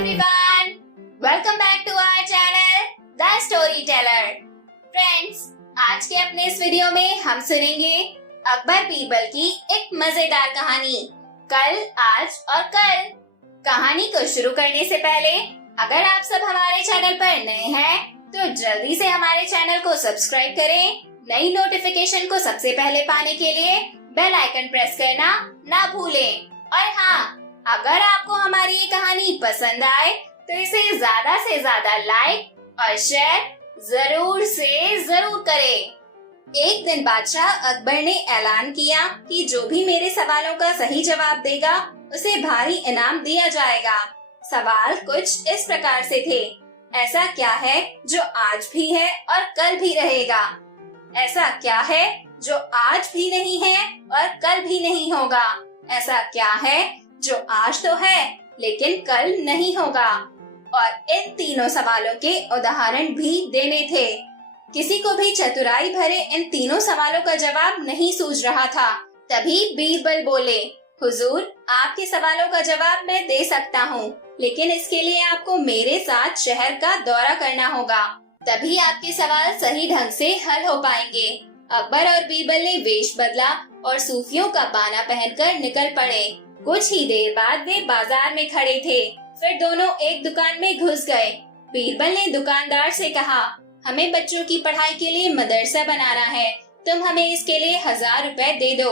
everyone, welcome back to our channel The Storyteller. Friends, आज के अपने इस वीडियो में हम सुनेंगे अकबर बीरबल की एक मजेदार कहानी कल, आज और कल। कहानी को शुरू करने से पहले अगर आप सब हमारे चैनल पर नए हैं तो जल्दी से हमारे चैनल को सब्सक्राइब करें। नई नोटिफिकेशन को सबसे पहले पाने के लिए बेल आइकन प्रेस करना ना भूलें। और हाँ, अगर आपको हमारी ये कहानी पसंद आए तो इसे ज्यादा से ज्यादा लाइक और शेयर जरूर से जरूर करें। एक दिन बादशाह अकबर ने ऐलान किया कि जो भी मेरे सवालों का सही जवाब देगा उसे भारी इनाम दिया जाएगा। सवाल कुछ इस प्रकार से थे। ऐसा क्या है जो आज भी है और कल भी रहेगा? ऐसा क्या है जो आज भी नहीं है और कल भी नहीं होगा? ऐसा क्या है जो आज तो है लेकिन कल नहीं होगा? और इन तीनों सवालों के उदाहरण भी देने थे। किसी को भी चतुराई भरे इन तीनों सवालों का जवाब नहीं सूझ रहा था। तभी बीरबल बोले, हुजूर, आपके सवालों का जवाब मैं दे सकता हूँ, लेकिन इसके लिए आपको मेरे साथ शहर का दौरा करना होगा। तभी आपके सवाल सही ढंग से हल हो पाएंगे। अकबर और बीरबल ने वेश बदला और सूफियों का बाना पहनकर निकल पड़े। कुछ ही देर बाद वे बाजार में खड़े थे। फिर दोनों एक दुकान में घुस गए। बीरबल ने दुकानदार से कहा, हमें बच्चों की पढ़ाई के लिए मदरसा बनाना है, तुम हमें इसके लिए 1000 रुपए दे दो।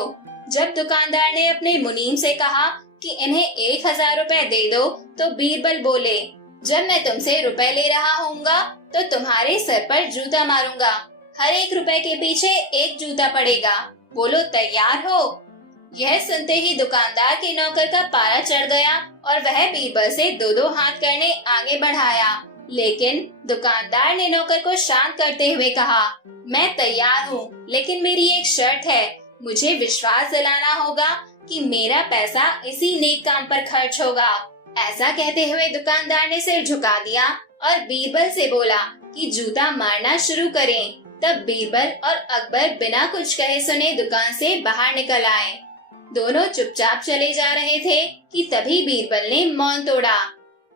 जब दुकानदार ने अपने मुनीम से कहा कि इन्हें 1000 रुपए दे दो, तो बीरबल बोले, जब मैं तुमसे रुपए ले रहा होऊंगा तो तुम्हारे सर पर जूता मारूंगा। हर 1 रुपए के पीछे 1 जूता पड़ेगा। बोलो, तैयार हो? यह सुनते ही दुकानदार के नौकर का पारा चढ़ गया और वह बीरबल से 2-2 हाथ करने आगे बढ़ाया। लेकिन दुकानदार ने नौकर को शांत करते हुए कहा, मैं तैयार हूँ, लेकिन मेरी एक शर्त है। मुझे विश्वास दिलाना होगा कि मेरा पैसा इसी नेक काम पर खर्च होगा। ऐसा कहते हुए दुकानदार ने सिर झुका दिया और बीरबल से बोला कि जूता मारना शुरू करें। तब बीरबल और अकबर बिना कुछ कहे सुने दुकान से बाहर निकल आए। दोनों चुपचाप चले जा रहे थे कि तभी बीरबल ने मौन तोड़ा।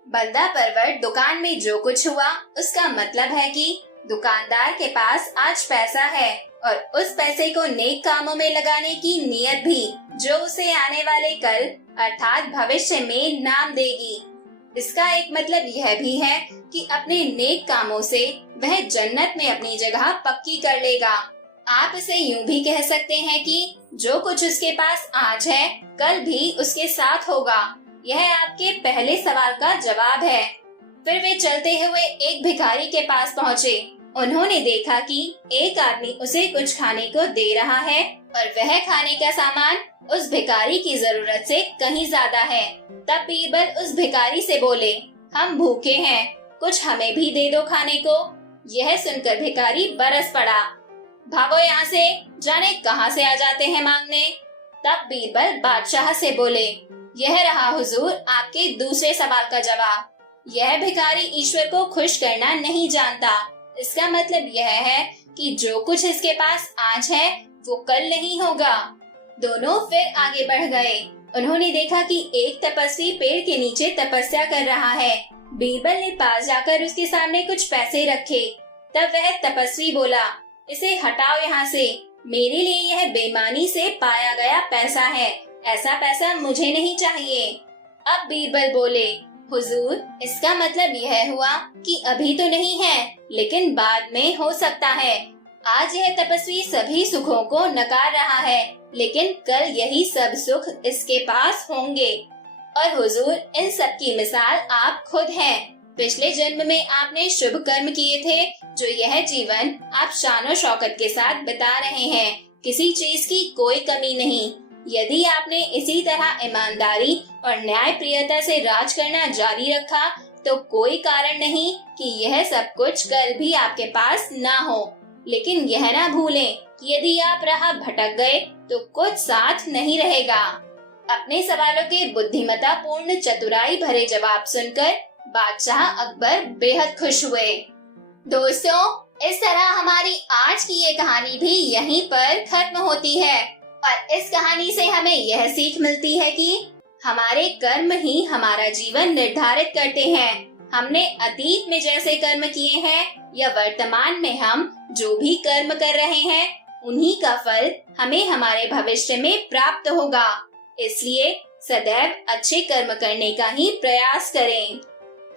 बंदा परवर, दुकान में जो कुछ हुआ उसका मतलब है कि दुकानदार के पास आज पैसा है और उस पैसे को नेक कामों में लगाने की नीयत भी, जो उसे आने वाले कल अर्थात भविष्य में नाम देगी। इसका एक मतलब यह भी है कि अपने नेक कामों से वह जन्नत में अपनी जगह पक्की कर लेगा। आप इसे यूं भी कह सकते हैं कि जो कुछ उसके पास आज है कल भी उसके साथ होगा। यह आपके पहले सवाल का जवाब है। फिर वे चलते हुए एक भिखारी के पास पहुँचे। उन्होंने देखा कि एक आदमी उसे कुछ खाने को दे रहा है और वह खाने का सामान उस भिखारी की जरूरत से कहीं ज्यादा है। तब बीरबल उस भिखारी से बोले, हम भूखे हैं, कुछ हमें भी दे दो खाने को। यह सुनकर भिखारी बरस पड़ा, भागो यहाँ से, जाने कहाँ से आ जाते हैं मांगने। तब बीरबल बादशाह से बोले, यह रहा हुजूर आपके दूसरे सवाल का जवाब। यह भिखारी ईश्वर को खुश करना नहीं जानता। इसका मतलब यह है कि जो कुछ इसके पास आज है वो कल नहीं होगा। दोनों फिर आगे बढ़ गए। उन्होंने देखा कि एक तपस्वी पेड़ के नीचे तपस्या कर रहा है। बीरबल ने पास जाकर उसके सामने कुछ पैसे रखे। तब वह तपस्वी बोला, इसे हटाओ यहाँ से, मेरे लिए यह बेईमानी से पाया गया पैसा है, ऐसा पैसा मुझे नहीं चाहिए। अब बीरबल बोले, हुजूर, इसका मतलब यह हुआ कि अभी तो नहीं है लेकिन बाद में हो सकता है। आज यह तपस्वी सभी सुखों को नकार रहा है, लेकिन कल यही सब सुख इसके पास होंगे। और हुजूर, इन सब की मिसाल आप खुद हैं। पिछले जन्म में आपने शुभ कर्म किए थे, जो यह जीवन आप शानो शौकत के साथ बिता रहे हैं। किसी चीज की कोई कमी नहीं। यदि आपने इसी तरह ईमानदारी और न्याय प्रियता से राज करना जारी रखा तो कोई कारण नहीं कि यह सब कुछ कल भी आपके पास ना हो। लेकिन यह ना भूलें कि यदि आप राह भटक गए तो कुछ साथ नहीं रहेगा। अपने सवालों के बुद्धिमत्ता पूर्ण चतुराई भरे जवाब सुनकर बादशाह अकबर बेहद खुश हुए। दोस्तों, इस तरह हमारी आज की ये कहानी भी यहीं पर खत्म होती है और इस कहानी से हमें यह सीख मिलती है कि हमारे कर्म ही हमारा जीवन निर्धारित करते हैं। हमने अतीत में जैसे कर्म किए हैं या वर्तमान में हम जो भी कर्म कर रहे हैं, उन्हीं का फल हमें हमारे भविष्य में प्राप्त होगा। इसलिए सदैव अच्छे कर्म करने का ही प्रयास करें।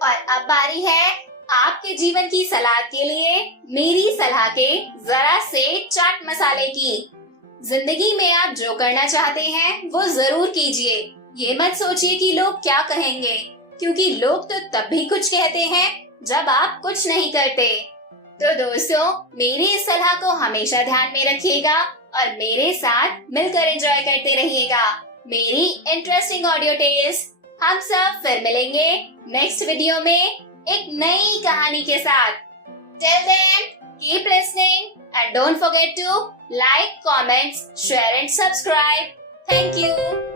और अब बारी है आपके जीवन की सलाद के लिए मेरी सलाह के जरा से चाट मसाले की। जिंदगी में आप जो करना चाहते हैं वो जरूर कीजिए। ये मत सोचिए कि लोग क्या कहेंगे, क्योंकि लोग तो तब भी कुछ कहते हैं जब आप कुछ नहीं करते। तो दोस्तों, मेरी इस सलाह को हमेशा ध्यान में रखिएगा और मेरे साथ मिलकर एंजॉय करते रहिएगा मेरी इंटरेस्टिंग ऑडियो टेल्स। हम सब फिर मिलेंगे नेक्स्ट वीडियो में एक नई कहानी के साथ। Till then, keep listening and don't forget to like, comment, share and subscribe. Thank you.